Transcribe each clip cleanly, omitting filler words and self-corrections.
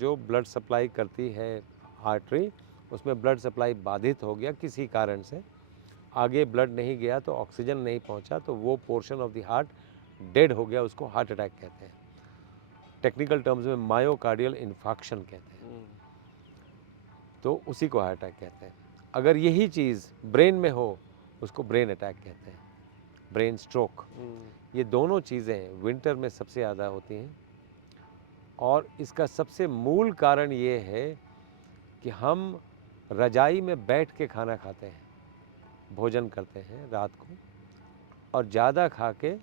जो blood supply करती है आर्टरी, उसमें ब्लड सप्लाई बाधित हो गया किसी कारण से, आगे ब्लड नहीं गया तो ऑक्सीजन नहीं पहुंचा, तो वो portion of the heart dead हो गया, उसको हार्ट अटैक कहते हैं। टेक्निकल टर्म्स में मायोकार्डियल इन्फाक्शन कहते हैं, तो उसी को हार्ट अटैक कहते हैं। अगर यही चीज़ ब्रेन में हो, उसको ब्रेन अटैक कहते हैं, ब्रेन स्ट्रोक। ये दोनों चीज़ें विंटर में सबसे ज़्यादा होती हैं, और इसका सबसे मूल कारण ये है कि हम रजाई में बैठ के खाना खाते हैं, भोजन करते हैं रात को, और ज़्यादा खा के,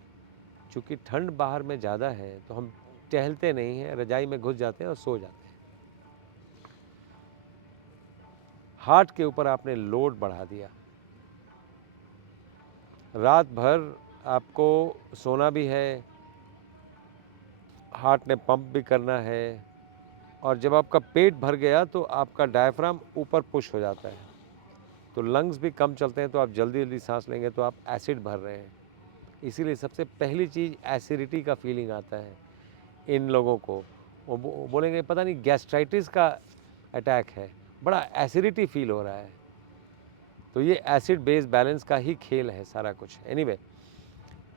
चूँकि ठंड बाहर में ज़्यादा है तो हम टहलते नहीं हैं, रजाई में घुस जाते हैं और सो जाते हैं। हार्ट के ऊपर आपने लोड बढ़ा दिया, रात भर आपको सोना भी है, हार्ट ने पंप भी करना है, और जब आपका पेट भर गया तो आपका डायफ्राम ऊपर पुश हो जाता है, तो लंग्स भी कम चलते हैं, तो आप जल्दी जल्दी सांस लेंगे तो आप एसिड भर रहे हैं। इसीलिए सबसे पहली चीज़ एसिडिटी का फीलिंग आता है इन लोगों को। वो बोलेंगे पता नहीं गैस्ट्राइटिस का अटैक है, बड़ा एसिडिटी फील हो रहा है। तो ये एसिड बेस बैलेंस का ही खेल है सारा कुछ। एनीवे,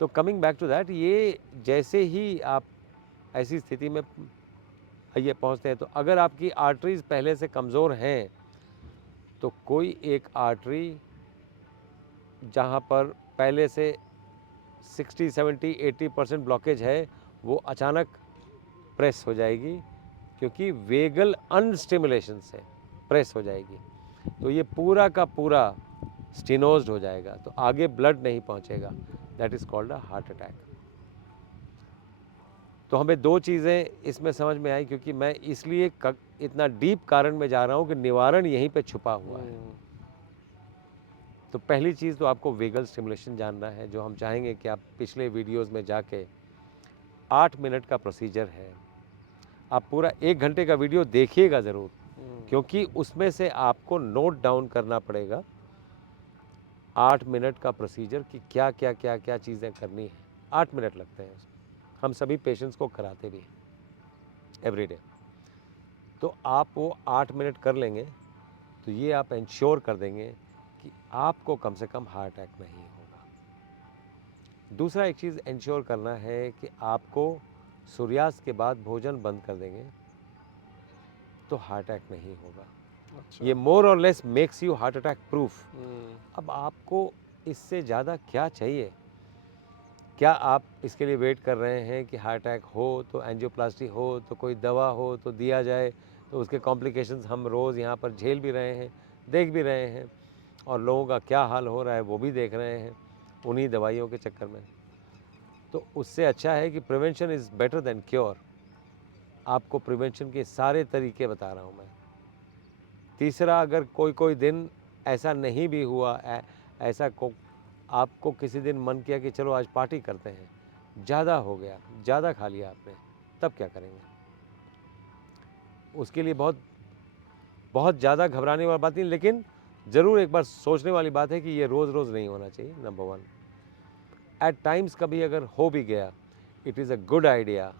तो कमिंग बैक टू दैट, ये जैसे ही आप ऐसी स्थिति में ये पहुंचते हैं, तो अगर आपकी आर्टरीज पहले से कमज़ोर हैं, तो कोई एक आर्टरी जहां पर पहले से 60, 70, 80% ब्लॉकेज है, वो अचानक प्रेस हो जाएगी, क्योंकि वेगल अनस्टिमुलेशन से प्रेस हो जाएगी, तो ये पूरा का पूरा स्टिनोज्ड हो जाएगा, तो आगे ब्लड नहीं पहुंचेगा। That is called a heart attack. तो हमें दो चीज़ें इसमें समझ में आई, क्योंकि मैं इसलिए इतना डीप कारण में जा रहा हूँ कि निवारण यहीं पे छुपा हुआ है। तो पहली चीज़ तो आपको वेगल स्टिमुलेशन जानना है, जो हम चाहेंगे कि आप पिछले वीडियोस में जाके 8 मिनट का प्रोसीजर है, आप पूरा 1 घंटे का वीडियो देखिएगा ज़रूर, क्योंकि उसमें से आपको नोट डाउन करना पड़ेगा 8 मिनट का प्रोसीजर कि क्या क्या क्या क्या चीज़ें करनी है। 8 मिनट लगते हैं उसमें, हम सभी पेशेंट्स को कराते भी हैं एवरीडे। तो आप वो 8 मिनट कर लेंगे, तो ये आप इंश्योर कर देंगे कि आपको कम से कम हार्ट अटैक नहीं होगा। दूसरा एक चीज़ इंश्योर करना है कि आपको सूर्यास्त के बाद भोजन बंद कर देंगे, तो हार्ट अटैक नहीं होगा। अच्छा। ये मोर और less makes you heart attack proof. अब आपको इससे ज़्यादा क्या चाहिए? क्या आप इसके लिए वेट कर रहे हैं कि हार्ट अटैक हो तो एंजियोप्लास्टी हो तो कोई दवा हो तो दिया जाए, तो उसके कॉम्प्लिकेशंस हम रोज़ यहाँ पर झेल भी रहे हैं, देख भी रहे हैं, और लोगों का क्या हाल हो रहा है वो भी देख रहे हैं उन्हीं दवाइयों के चक्कर में। तो उससे अच्छा है कि prevention is better than cure. आपको प्रिवेंशन के सारे तरीके बता रहा हूँ मैं। तीसरा, अगर कोई कोई दिन ऐसा नहीं भी हुआ, ऐसा को आपको किसी दिन मन किया कि चलो आज पार्टी करते हैं, ज़्यादा हो गया, ज़्यादा खा लिया आपने, तब क्या करेंगे? उसके लिए बहुत बहुत ज़्यादा घबराने वाली बात नहीं, लेकिन ज़रूर एक बार सोचने वाली बात है कि ये रोज़ रोज़ नहीं होना चाहिए, नंबर वन। एट टाइम्स कभी अगर हो भी गया, it is a good idea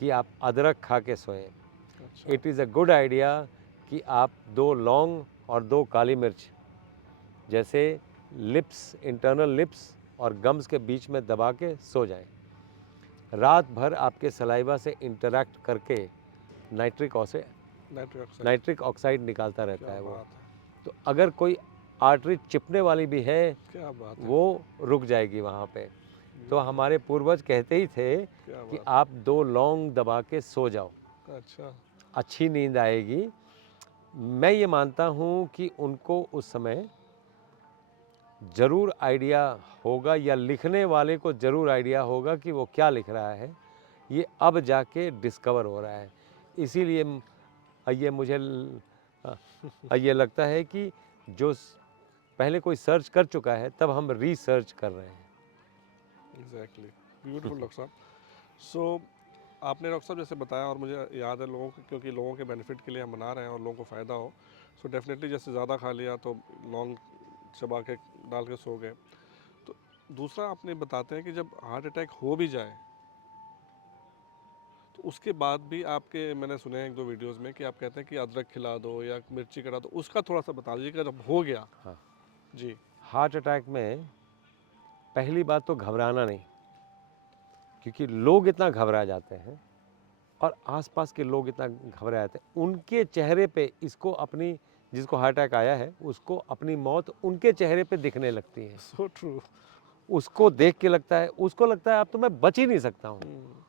कि आप अदरक खा के सोएं। अच्छा। It is a good idea कि आप 2 लौंग और 2 काली मिर्च, जैसे लिप्स, इंटरनल लिप्स और गम्स के बीच में दबा के सो जाएं। रात भर आपके सलाइवा से इंटरैक्ट करके nitric oxide nitric oxide. Nitric oxide निकालता रहता क्या है वो। बात है। तो अगर कोई आर्टरी चिपने वाली भी है, क्या बात है। वो रुक जाएगी वहाँ पे। तो हमारे पूर्वज कहते ही थे क्या कि बात आप 2 लौंग दबा के सो जाओ, है। अच्छा। अच्छी नींद आएगी। मैं ये मानता हूँ कि उनको उस समय ज़रूर आइडिया होगा, या लिखने वाले को ज़रूर आइडिया होगा कि वो क्या लिख रहा है, ये अब जाके डिस्कवर हो रहा है। इसीलिए ये मुझे ये लगता है कि जो पहले कोई सर्च कर चुका है, तब हम रिसर्च कर रहे हैं। एग्जैक्टली। ब्यूटीफुल डॉक्टर साहब। सो आपने डॉक्टर साहब जैसे बताया, और मुझे याद है लोगों के, क्योंकि लोगों के बेनिफिट के लिए हम बना रहे हैं और लोगों को फ़ायदा हो, सो डेफिनेटली जैसे ज़्यादा खा लिया तो लौंग चबा के डाल के सो गए। तो दूसरा आपने बताते हैं कि जब हार्ट अटैक हो भी जाए तो उसके बाद भी आपके मैंने सुने हैं 1-2 वीडियोज़ में कि आप कहते हैं कि अदरक खिला दो या मिर्ची करा दो, उसका थोड़ा-सा बता दीजिएगा जब हो गया? हाँ, जी। हार्ट अटैक में पहली बात तो घबराना नहीं, क्योंकि लोग इतना घबरा जाते हैं और आसपास के लोग इतना घबरा जाते हैं, उनके चेहरे पे इसको अपनी जिसको हार्ट अटैक आया है उसको अपनी मौत उनके चेहरे पे दिखने लगती है। So true. उसको देख के लगता है, उसको लगता है अब तो मैं बच ही नहीं सकता हूँ, हुँ,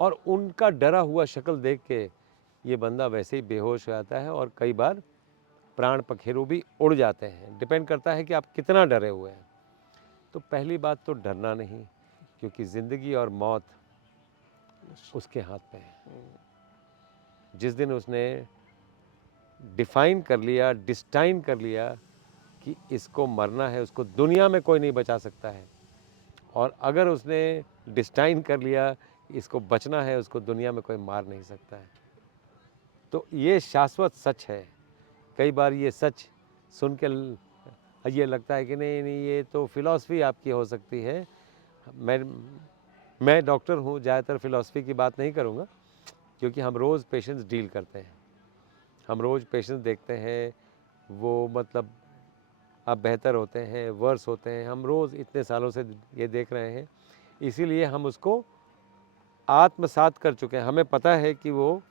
और उनका डरा हुआ शक्ल देख के ये बंदा वैसे ही बेहोश हो जाता है और कई बार प्राण पखेरु भी उड़ जाते हैं। डिपेंड करता है कि आप कितना डरे हुए हैं। तो पहली बात तो डरना नहीं, क्योंकि ज़िंदगी और मौत यस। उसके हाथ में है। हुँ, जिस दिन उसने डिफाइन कर लिया, डिस्टाइन कर लिया कि इसको मरना है, उसको दुनिया में कोई नहीं बचा सकता है, और अगर उसने डिस्टाइन कर लिया कि इसको बचना है, उसको दुनिया में कोई मार नहीं सकता है। तो ये शाश्वत सच है। कई बार ये सच सुन के ये लगता है कि नहीं नहीं, ये तो फिलॉसफी आपकी हो सकती है। मैं मैं डॉक्टर हूँ, ज़्यादातर फिलॉसफी की बात नहीं करूँगा, क्योंकि हम रोज़ पेशेंट्स डील करते हैं, हम रोज़ पेशेंट्स देखते हैं। वो मतलब अब बेहतर होते हैं, वर्स होते हैं, हम रोज़ इतने सालों से ये देख रहे हैं, इसीलिए हम उसको आत्मसात कर चुके हैं। हमें पता है कि वो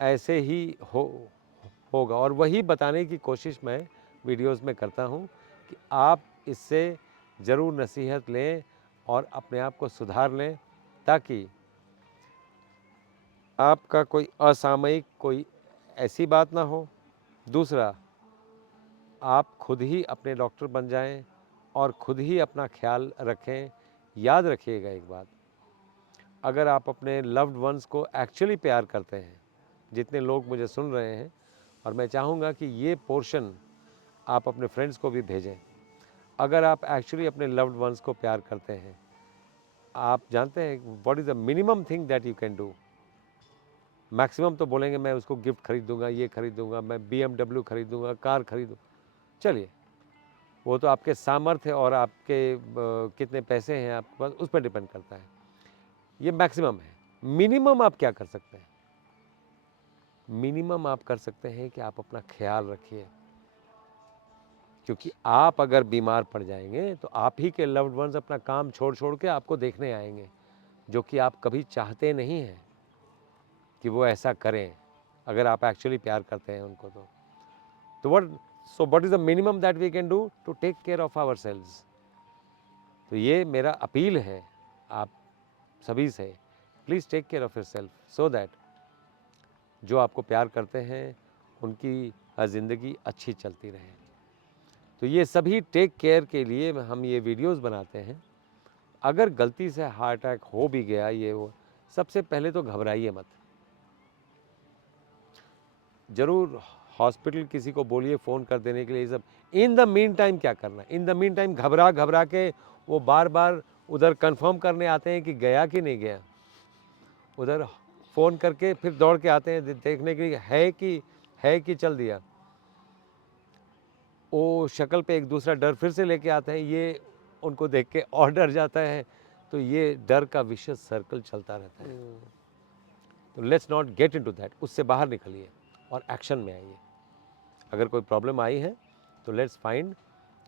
ऐसे ही होगा, और वही बताने की कोशिश मैं वीडियोस में करता हूँ कि आप इससे ज़रूर नसीहत लें और अपने आप को सुधार लें, ताकि आपका कोई असामयिक कोई ऐसी बात ना हो। दूसरा, आप खुद ही अपने डॉक्टर बन जाएं और खुद ही अपना ख्याल रखें। याद रखिएगा एक बात, अगर आप अपने लव्ड वंस को एक्चुअली प्यार करते हैं, जितने लोग मुझे सुन रहे हैं, और मैं चाहूँगा कि ये पोर्शन आप अपने फ्रेंड्स को भी भेजें। अगर आप एक्चुअली अपने लव्ड वंस को प्यार करते हैं, आप जानते हैं what is the minimum thing that you can do. Maximum तो बोलेंगे मैं उसको गिफ्ट खरीद दूंगा, ये खरीद दूंगा, मैं BMW खरीद दूंगा, कार खरीदूँ। चलिए, वो तो आपके सामर्थ्य और आपके कितने पैसे हैं आपके पास, उस पर डिपेंड करता है। ये मैक्सिमम है। मिनिमम आप क्या कर सकते हैं? मिनिमम आप कर सकते हैं कि आप अपना ख्याल रखिए, क्योंकि आप अगर बीमार पड़ जाएंगे तो आप ही के लव्ड वंस अपना काम छोड़ छोड़ के आपको देखने आएंगे, जो कि आप कभी चाहते नहीं हैं कि वो ऐसा करें, अगर आप एक्चुअली प्यार करते हैं उनको। तो what is the minimum that we can do to take care of ourselves. तो ये मेरा अपील है आप सभी से, please take care of yourself, so that जो आपको प्यार करते हैं उनकी ज़िंदगी अच्छी चलती रहे। तो ये सभी टेक केयर के लिए हम ये वीडियोस बनाते हैं। अगर गलती से हार्ट अटैक हो भी गया, ये वो, सबसे पहले तो घबराइए मत। ज़रूर हॉस्पिटल किसी को बोलिए फ़ोन कर देने के लिए, ये सब। इन द मीन टाइम क्या करना है? इन द मीन टाइम घबरा घबरा के वो बार बार उधर कंफर्म करने आते हैं कि गया कि नहीं गया। उधर फ़ोन करके फिर दौड़ के आते हैं देखने के लिए है कि चल दिया। वो शक्ल पे एक दूसरा डर फिर से लेके आते हैं, ये उनको देख के और डर जाता है। तो ये डर का विशियस सर्कल चलता रहता है। हुँ, तो let's not get into that. उससे बाहर निकलिए और एक्शन में आइए। अगर कोई प्रॉब्लम आई है तो लेट्स फाइंड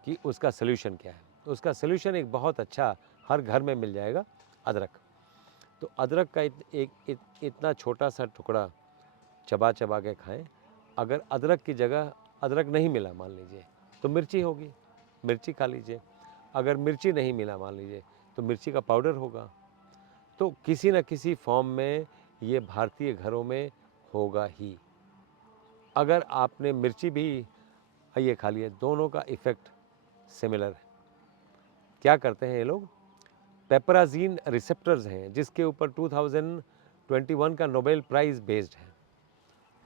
कि उसका सल्यूशन क्या है। तो उसका सल्यूशन एक बहुत अच्छा हर घर में मिल जाएगा, अदरक। तो अदरक का इतना छोटा सा टुकड़ा चबा चबा के खाएं। अगर अदरक की जगह अदरक नहीं मिला मान लीजिए, तो मिर्ची होगी, मिर्ची खा लीजिए। अगर मिर्ची नहीं मिला मान लीजिए, तो मिर्ची का पाउडर होगा। तो किसी न किसी फॉर्म में ये भारतीय घरों में होगा ही। अगर आपने मिर्ची भी ये खा लिया, दोनों का इफ़ेक्ट सिमिलर है। क्या करते हैं ये लोग? पेपराज़ीन रिसेप्टर्स हैं जिसके ऊपर 2021 का नोबेल प्राइज़ बेस्ड है।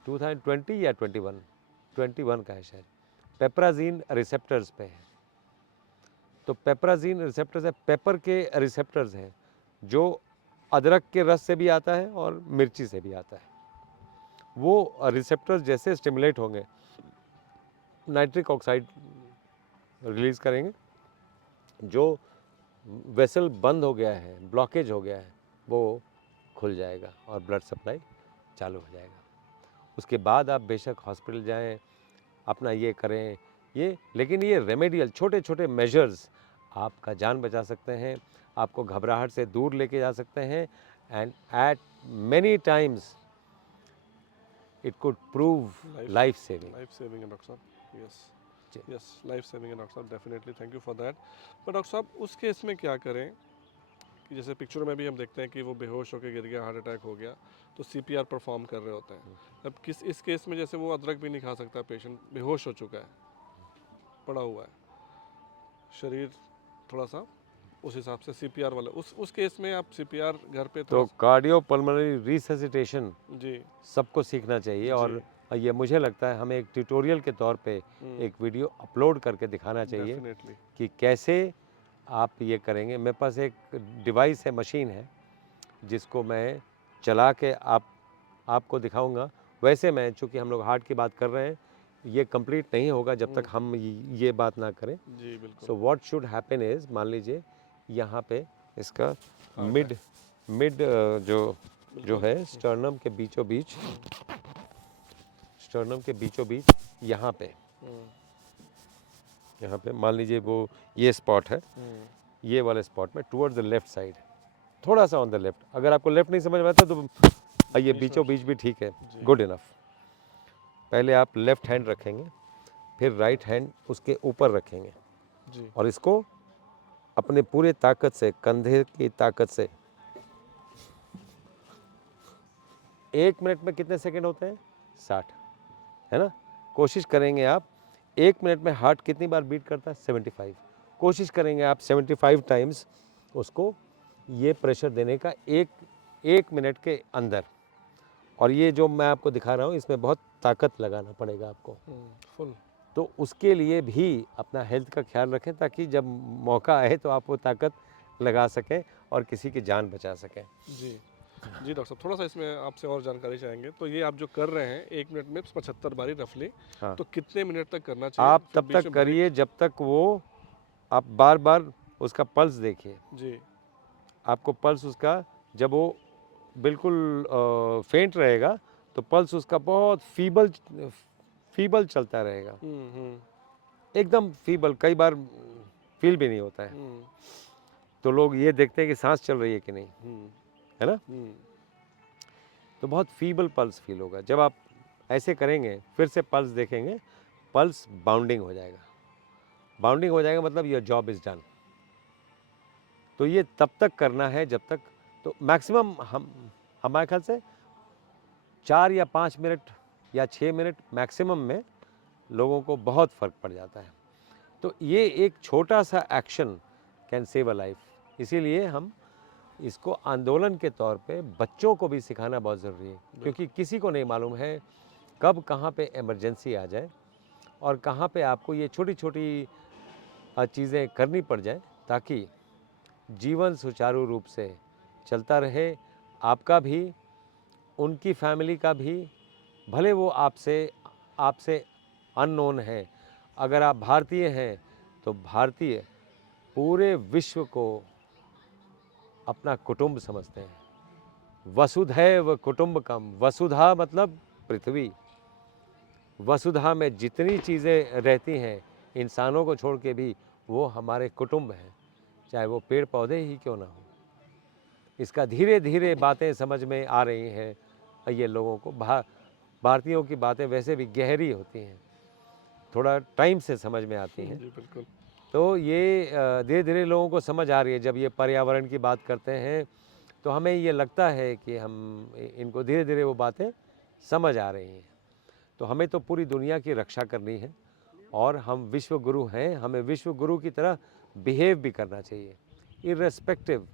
2020 या 21, 21 का है शायद। पेपराज़ीन रिसेप्टर्स पे है। तो पेपराज़ीन रिसेप्टर्स है, पेपर के रिसेप्टर्स हैं, जो अदरक के रस से भी आता है और मिर्ची से भी आता है। वो रिसेप्टर्स जैसे स्टिमुलेट होंगे, नाइट्रिक ऑक्साइड रिलीज़ करेंगे। जो वेसल बंद हो गया है, ब्लॉकेज हो गया है, वो खुल जाएगा और ब्लड सप्लाई चालू हो जाएगा। उसके बाद आप बेशक हॉस्पिटल जाएं, अपना ये करें, लेकिन ये रेमेडियल छोटे छोटे मेजर्स आपका जान बचा सकते हैं, आपको घबराहट से दूर लेके जा सकते हैं, and eight many times it could prove life saving. Life saving है डॉक्टर साहब। यस जी। यस, लाइफ सेविंग है डॉक्टर साहब, definitely, thank you for that. पर डॉक्टर साहब उस केस में क्या करें कि जैसे पिक्चर में भी हम देखते हैं कि वो बेहोश होकर गिर गया, हार्ट अटैक हो गया, तो सीपीआर परफॉर्म कर रहे होते हैं। अब इस केस में जैसे वो अदरक भी नहीं खा सकता, पेशेंट बेहोश हो चुका है, पड़ा हुआ है, शरीर थोड़ा सा उस हिसाब से सीपीआर वाला, उस केस में आप सीपीआर घर पे तो थोड़ा कार्डियोपल्मोनरी रिससिटेशन जी सबको सीखना चाहिए, और ये मुझे लगता है हमें एक ट्यूटोरियल के तौर पे एक वीडियो अपलोड करके दिखाना चाहिए डेफिनेटली कि कैसे आप ये करेंगे। मेरे पास एक डिवाइस है, मशीन है, जिसको मैं चला के आपको दिखाऊंगा। वैसे मैं, चूँकि हम लोग हार्ट की बात कर रहे हैं, ये कंप्लीट नहीं होगा जब तक हम ये बात ना करें। जी बिल्कुल। So what should happen is, मान लीजिए यहाँ पे इसका हार्ट है, मिड जो बिल्कुल। है स्टर्नम के बीचों बीच, यहाँ पे मान लीजिए वो ये स्पॉट है, ये वाले स्पॉट में टुवर्ड्स द लेफ्ट साइड, थोड़ा सा ऑन द लेफ्ट। अगर आपको लेफ्ट नहीं समझ में आता तो ये बीचों बीच भी ठीक है, गुड इनफ। पहले आप लेफ्ट हैंड रखेंगे, फिर राइट हैंड उसके ऊपर रखेंगे, जी और इसको अपने पूरे ताकत से, कंधे की ताकत से, 1 मिनट में कितने सेकंड होते हैं? 60, है ना। कोशिश करेंगे आप 1 मिनट में हार्ट कितनी बार बीट करता है? 75। कोशिश करेंगे आप 75 टाइम्स उसको ये प्रेशर देने का एक मिनट के अंदर। और ये जो मैं आपको दिखा रहा हूँ, इसमें बहुत ताकत लगाना पड़ेगा आपको। फुल। तो उसके लिए भी अपना हेल्थ का ख्याल रखें, ताकि जब मौका आए तो आप वो ताकत लगा सकें और किसी की जान बचा सकें। जी जी डॉक्टर साहब, थोड़ा सा इसमें आपसे और जानकारी चाहेंगे। तो ये आप जो कर रहे हैं 1 मिनट में 75 बारी रफली, हाँ, तो कितने मिनट तक करना चाहिए? आप फिर तब बीच तक में ब्रेक? करिए जब तक वो, आप बार बार उसका पल्स देखिए। जी आपको पल्स उसका, जब वो बिल्कुल फेंट रहेगा, तो पल्स उसका बहुत फीबल चलता रहेगा, एकदम फीबल, कई बार फील भी नहीं होता है। तो लोग ये देखते हैं कि सांस चल रही है कि नहीं, है ना। तो बहुत फीबल पल्स फील होगा। जब आप ऐसे करेंगे, फिर से पल्स देखेंगे, पल्स बाउंडिंग हो जाएगा। बाउंडिंग हो जाएगा मतलब योर जॉब इज़ डन। तो ये तब तक करना है जब तक, तो मैक्सिमम हमारे ख्याल से 4 या 5 मिनट या 6 मिनट मैक्सिमम में लोगों को बहुत फ़र्क पड़ जाता है। तो ये एक छोटा सा action can save a life. इसीलिए हम इसको आंदोलन के तौर पे बच्चों को भी सिखाना बहुत ज़रूरी है, क्योंकि किसी को नहीं मालूम है कब कहाँ पे इमरजेंसी आ जाए और कहाँ पे आपको ये छोटी छोटी चीज़ें करनी पड़ जाए, ताकि जीवन सुचारू रूप से चलता रहे, आपका भी, उनकी फैमिली का भी। भले वो आपसे आपसे अननोन है, अगर आप भारतीय हैं तो भारतीय पूरे विश्व को अपना कुटुंब समझते हैं। वसुधैव कुटुंबकम, वसुधा मतलब पृथ्वी। वसुधा में जितनी चीज़ें रहती हैं, इंसानों को छोड़ के भी, वो हमारे कुटुंब हैं, चाहे वो पेड़ पौधे ही क्यों ना हो। इसका धीरे धीरे बातें समझ में आ रही हैं ये लोगों को। भारतीयों की बातें वैसे भी गहरी होती हैं, थोड़ा टाइम से समझ में आती हैं। जी बिल्कुल। तो ये धीरे धीरे लोगों को समझ आ रही है। जब ये पर्यावरण की बात करते हैं तो हमें ये लगता है कि हम इनको धीरे धीरे वो बातें समझ आ रही हैं। तो हमें तो पूरी दुनिया की रक्षा करनी है, और हम विश्व गुरु हैं, हमें विश्व गुरु की तरह बिहेव भी करना चाहिए, इर्रेस्पेक्टिव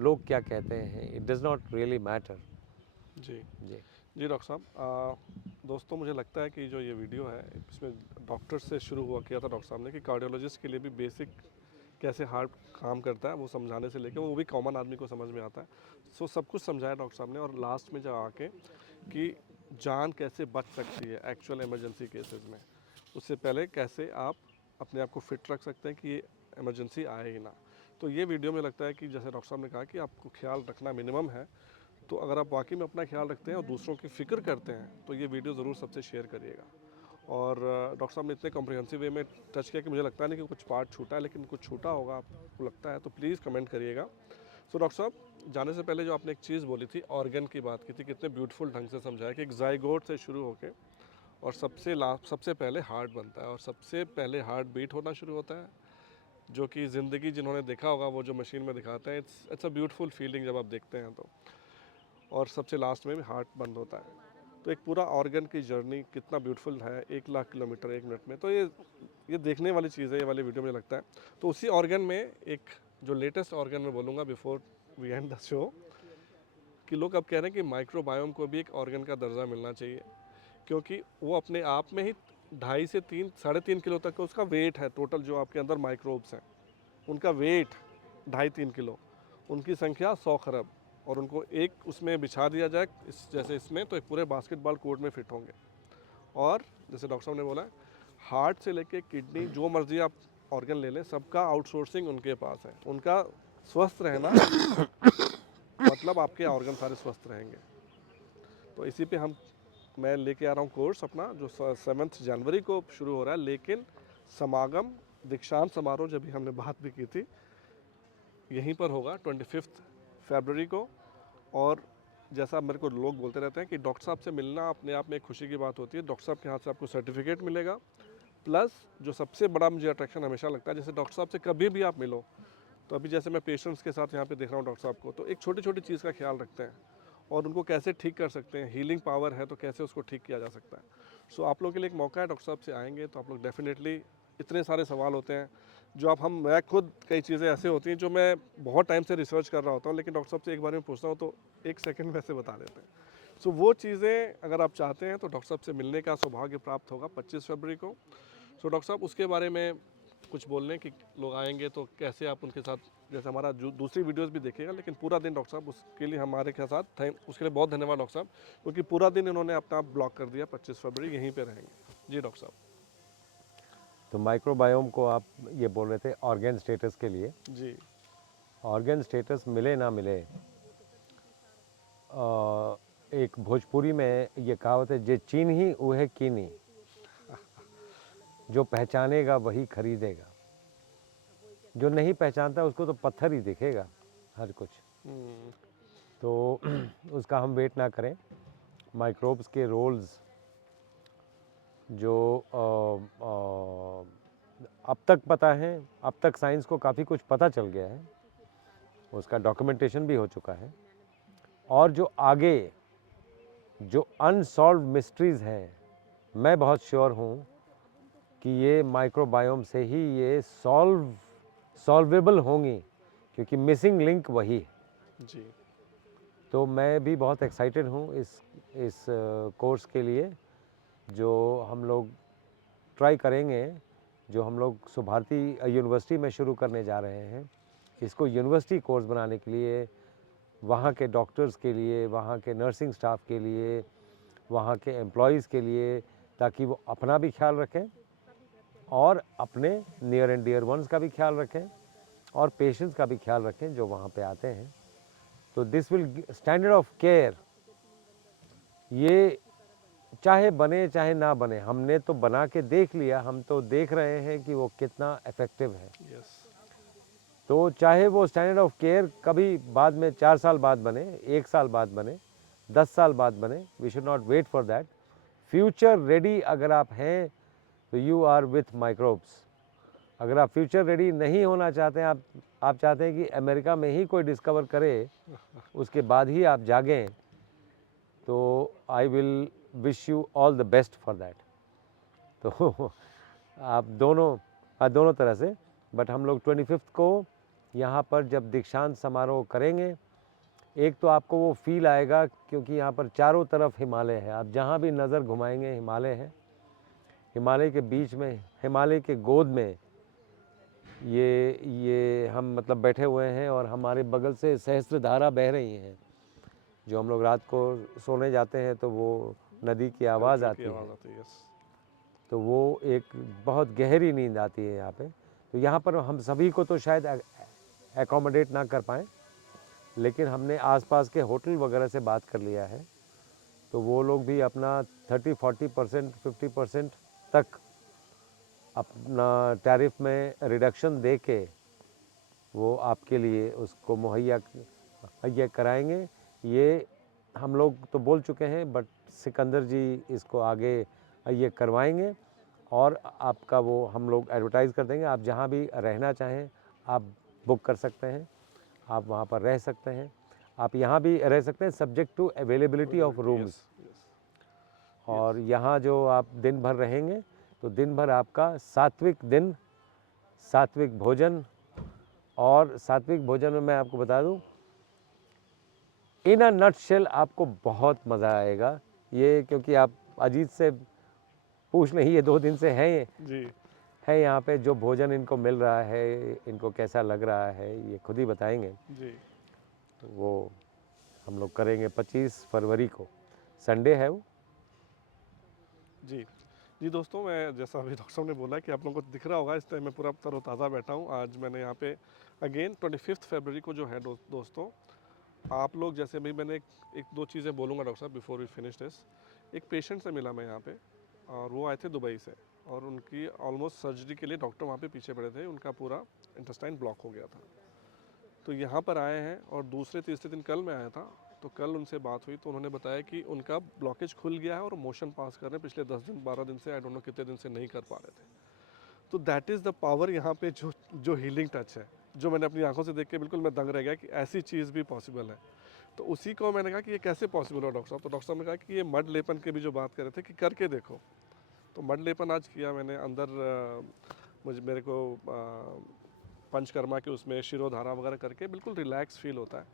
लोग क्या कहते हैं। It does not really matter. जी जी जी डॉक्टर साहब, दोस्तों मुझे लगता है कि जो ये वीडियो है इसमें डॉक्टर से शुरू हुआ किया था डॉक्टर साहब ने, कि कार्डियोलॉजिस्ट के लिए भी बेसिक कैसे हार्ट काम करता है वो समझाने से लेकर वो भी कॉमन आदमी को समझ में आता है। सो सब कुछ समझाया डॉक्टर साहब ने, और लास्ट में जब आके कि जान कैसे बच सकती है एक्चुअल इमरजेंसी केसेस में, उससे पहले कैसे आप अपने आप को फिट रख सकते हैं कि ये इमरजेंसी आए ही ना। तो ये वीडियो में लगता है कि जैसे डॉक्टर साहब ने कहा कि आपको ख्याल रखना मिनिमम है, तो अगर आप वाकई में अपना ख्याल रखते हैं और दूसरों की फ़िक्र करते हैं तो ये वीडियो ज़रूर सबसे शेयर करिएगा। और डॉक्टर साहब ने इतने कॉम्प्रिहेंसिव वे में टच किया कि मुझे लगता नहीं कि कुछ पार्ट छूटा है, लेकिन कुछ छूटा होगा आपको लगता है तो प्लीज़ कमेंट करिएगा। सो डॉक्टर साहब, जाने से पहले जो आपने एक चीज़ बोली थी, ऑर्गन की बात की थी, कितने ब्यूटीफुल ढंग से समझाया कि एक ज़ाइगोट से शुरू होके और सबसे पहले हार्ट बनता है और सबसे पहले हार्ट बीट होना शुरू होता है, जो कि ज़िंदगी जिन्होंने देखा होगा वो जो मशीन में दिखाते हैं, इट्स अ ब्यूटीफुल फीलिंग जब आप देखते हैं तो। और सबसे लास्ट में भी हार्ट बंद होता है। तो एक पूरा ऑर्गन की जर्नी कितना ब्यूटीफुल है, 1 लाख किलोमीटर 1 मिनट में। तो ये देखने वाली चीज़ है, ये वाली वीडियो मुझे लगता है। तो उसी ऑर्गन में एक जो लेटेस्ट ऑर्गन मैं बोलूँगा before we end the show, कि लोग अब कह रहे हैं कि माइक्रोबायोम को भी एक ऑर्गन का दर्जा मिलना चाहिए, क्योंकि वो अपने आप में ही 2.5 से 3 साढ़े 3 किलो तक का उसका वेट है। टोटल जो आपके अंदर माइक्रोब्स हैं उनका वेट 2.5-3 किलो, उनकी संख्या 100 खरब, और उनको एक उसमें बिछा दिया जाए जैसे इसमें, तो एक पूरे बास्केटबॉल कोर्ट में फिट होंगे। और जैसे डॉक्टर साहब ने बोला, हार्ट से लेके किडनी जो मर्जी आप ऑर्गन ले लें, सबका आउटसोर्सिंग उनके पास है। उनका स्वस्थ रहना मतलब आपके ऑर्गन सारे स्वस्थ रहेंगे। तो इसी पे मैं लेके आ रहा हूँ कोर्स अपना, जो 7 जनवरी को शुरू हो रहा है, लेकिन समागम दीक्षांत समारोह जब भी हमने बात भी की थी, यहीं पर होगा 25 फरवरी को। और जैसा मेरे को लोग बोलते रहते हैं कि डॉक्टर साहब से मिलना अपने आप में एक खुशी की बात होती है। डॉक्टर साहब के हाथ से आपको सर्टिफिकेट मिलेगा, प्लस जो सबसे बड़ा मुझे अट्रैक्शन हमेशा लगता है, जैसे डॉक्टर साहब से कभी भी आप मिलो, तो अभी जैसे मैं पेशेंट्स के साथ यहाँ पे देख रहा हूँ डॉक्टर साहब को, तो एक छोटी छोटी चीज़ का ख्याल रखते हैं और उनको कैसे ठीक कर सकते हैं। हीलिंग पावर है तो कैसे उसको ठीक किया जा सकता है। सो आप लोगों के लिए एक मौका है, डॉक्टर साहब से आएंगे तो आप लोग डेफिनेटली, इतने सारे सवाल होते हैं जो आप मैं खुद कई चीज़ें ऐसे होती हैं जो मैं बहुत टाइम से रिसर्च कर रहा होता हूँ, लेकिन डॉक्टर साहब से एक बार में पूछता हूँ तो 1 सेकंड में से बता देते हैं। सो वो चीज़ें अगर आप चाहते हैं तो डॉक्टर साहब से मिलने का सौभाग्य प्राप्त होगा 25 फरवरी को। सो डॉक्टर साहब, उसके बारे में कुछ बोलने कि लोग आएंगे तो कैसे आप उनके साथ, जैसे हमारा जो दूसरी वीडियोस भी देखेगा, लेकिन पूरा दिन डॉक्टर साहब उसके लिए हमारे के साथ उसके लिए बहुत धन्यवाद डॉक्टर साहब, क्योंकि पूरा दिन इन्होंने अपना ब्लॉक कर दिया। 25 फरवरी यहीं पे रहेंगे। जी डॉक्टर साहब। तो माइक्रोबायोम को आप ये बोल रहे थे ऑर्गन स्टेटस के लिए। जी। ऑर्गन स्टेटस मिले ना मिले, एक भोजपुरी में ये कहावत है, जे चीन ही उहे कीनी, जो पहचानेगा वही खरीदेगा, जो नहीं पहचानता उसको तो पत्थर ही दिखेगा हर कुछ। तो उसका हम वेट ना करें। माइक्रोब्स के रोल्स जो अब तक पता है, अब तक साइंस को काफ़ी कुछ पता चल गया है, उसका डॉक्यूमेंटेशन भी हो चुका है, और जो आगे जो अनसॉल्व मिस्ट्रीज़ हैं, मैं बहुत श्योर हूँ कि ये माइक्रोबायोम से ही ये सॉल्वेबल होंगी, क्योंकि मिसिंग लिंक वही है। जी। तो मैं भी बहुत एक्साइटेड हूँ इस कोर्स के लिए, जो हम लोग ट्राई करेंगे, जो हम लोग सुभारती यूनिवर्सिटी में शुरू करने जा रहे हैं। इसको यूनिवर्सिटी कोर्स बनाने के लिए, वहाँ के डॉक्टर्स के लिए, वहाँ के नर्सिंग स्टाफ के लिए, वहाँ के एम्प्लॉयज़ के लिए, ताकि वो अपना भी ख्याल रखें और अपने नियर एंड डियर वंस का भी ख्याल रखें और पेशेंट्स का भी ख्याल रखें जो वहाँ पे आते हैं। तो this will standard of care, ये चाहे बने चाहे ना बने, हमने तो बना के देख लिया, हम तो देख रहे हैं कि वो कितना इफ़ेक्टिव है। यस। तो चाहे वो स्टैंडर्ड ऑफ केयर कभी बाद में 4 साल बाद बने, 1 साल बाद बने, 10 साल बाद बने, we should not wait for that. Future ready अगर आप हैं तो यू आर विथ माइक्रोब्स। अगर आप फ्यूचर रेडी नहीं होना चाहते हैं, आप चाहते हैं कि अमेरिका में ही कोई डिस्कवर करे, उसके बाद ही आप जागें, तो I will wish you all the best for that. तो आप दोनों तरह से, बट हम लोग 25 को यहाँ पर जब दीक्षांत समारोह करेंगे, एक तो आपको वो फील आएगा क्योंकि यहाँ पर चारों तरफ हिमालय है, आप जहाँ भी नज़र घुमाएंगे हिमालय है। हिमालय के बीच में, हिमालय के गोद में ये हम मतलब बैठे हुए हैं और हमारे बगल से सहस्त्रधारा बह रही हैं। जो हम लोग रात को सोने जाते हैं तो वो नदी की आवाज़ आती है, यस। तो वो एक बहुत गहरी नींद आती है यहाँ पे। तो यहाँ पर हम सभी को तो शायद एकोमोडेट ना कर पाएँ, लेकिन हमने आसपास के होटल वगैरह से बात कर लिया है, तो वो लोग भी अपना 30-40% 50% तक अपना टैरिफ में रिडक्शन दे के वो आपके लिए उसको मुहैया कराएंगे। ये हम लोग तो बोल चुके हैं, बट सिकंदर जी इसको आगे ये करवाएंगे और आपका वो हम लोग एडवर्टाइज़ कर देंगे। आप जहाँ भी रहना चाहें आप बुक कर सकते हैं, आप वहाँ पर रह सकते हैं, आप यहाँ भी रह सकते हैं subject to availability of rooms. Yes. और यहाँ जो आप दिन भर रहेंगे तो दिन भर आपका सात्विक भोजन, और सात्विक भोजन में मैं आपको बता दूं, इन अ नटशेल आपको बहुत मज़ा आएगा। ये क्योंकि आप अजीत से पूछ नहीं, ये 2 दिन से हैं जी है यहाँ पे, जो भोजन इनको मिल रहा है इनको कैसा लग रहा है ये खुद ही बताएंगे। जी तो वो हम लोग करेंगे 25 फरवरी को, संडे है वो। जी जी दोस्तों, मैं जैसा अभी डॉक्टर साहब ने बोला कि आप लोगों को दिख रहा होगा, इस टाइम मैं पूरा तरोताज़ा बैठा हूँ। आज मैंने यहाँ पे अगेन 25 फरवरी को जो है दोस्तों, आप लोग जैसे अभी मैंने एक दो चीज़ें बोलूँगा डॉक्टर साहब बिफोर वी फिनिश दिस। एक पेशेंट से मिला मैं यहाँ पे, और वो आए थे दुबई से, और उनकी ऑलमोस्ट सर्जरी के लिए डॉक्टर वहाँ पे पीछे पड़े थे, उनका पूरा इंटेस्टाइन ब्लॉक हो गया था। तो यहाँ पर आए हैं, और दूसरे तीसरे दिन कल मैं आया था, तो कल उनसे बात हुई तो उन्होंने बताया कि उनका ब्लॉकेज खुल गया है और मोशन पास कर रहे हैं पिछले 10 दिन 12 दिन से, आई डोंट नो कितने दिन से नहीं कर पा रहे थे। तो दैट इज़ द पावर यहाँ पे, जो हीलिंग टच है, जो मैंने अपनी आंखों से देख के बिल्कुल मैं दंग रह गया कि ऐसी चीज़ भी पॉसिबल है। तो उसी को मैंने कहा कि ये कैसे पॉसिबल हो डॉक्टर साहब। तो डॉक्टर साहब ने कहा कि ये मड लेपन के भी जो बात कर रहे थे कि करके देखो। तो मड लेपन आज किया मैंने अंदर, मेरे को पंचकर्मा के उसमें शिरोधारा वगैरह करके बिल्कुल रिलैक्स फील होता है।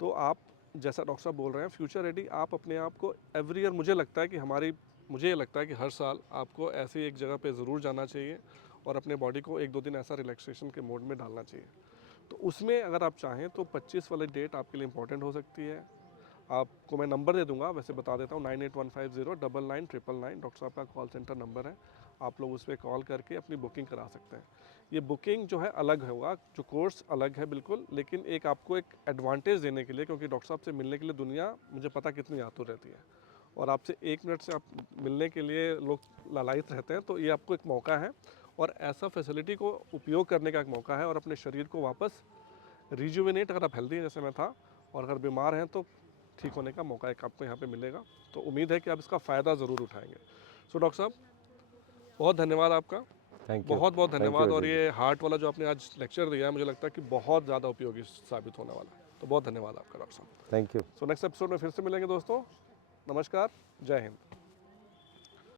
तो आप जैसा डॉक्टर साहब बोल रहे हैं फ्यूचर रेडी, आप अपने आप को एवरी ईयर, मुझे ये लगता है कि हर साल आपको ऐसी एक जगह पे ज़रूर जाना चाहिए और अपने बॉडी को 1-2 दिन ऐसा रिलैक्सेशन के मोड में डालना चाहिए। तो उसमें अगर आप चाहें तो 25 वाली डेट आपके लिए इंपॉर्टेंट हो सकती है। आपको मैं नंबर दे दूंगा, वैसे बता देता हूँ, 9815099999 डॉक्टर साहब का कॉल सेंटर नंबर है। आप लोग उस पर कॉल करके अपनी बुकिंग करा सकते हैं। ये बुकिंग जो है अलग होगा, जो कोर्स अलग है बिल्कुल, लेकिन एक आपको एक एडवांटेज देने के लिए, क्योंकि डॉक्टर साहब से मिलने के लिए दुनिया मुझे पता कितनी आतुर रहती है, और आपसे 1 मिनट से आप मिलने के लिए लोग लालायित रहते हैं। तो ये आपको एक मौका है, और ऐसा फैसिलिटी को उपयोग करने का एक मौका है, और अपने शरीर को वापस रिजुविनेट, अगर आप हेल्दी हैं जैसे मैं था, और अगर बीमार हैं तो ठीक होने का मौका एक आपको यहाँ पे मिलेगा। तो उम्मीद है कि आप इसका फ़ायदा ज़रूर उठाएंगे। सो डॉक्टर साहब, बहुत धन्यवाद आपका, थैंक यू, बहुत बहुत थैंक यू धन्यवाद। और अजीत जी। ये हार्ट वाला जो आपने आज लेक्चर दिया है, मुझे लगता है कि बहुत ज़्यादा उपयोगी साबित होने वाला है। तो बहुत धन्यवाद आपका डॉक्टर साहब। Thank you. So next episode में फिर से मिलेंगे दोस्तों। नमस्कार, जय हिंद।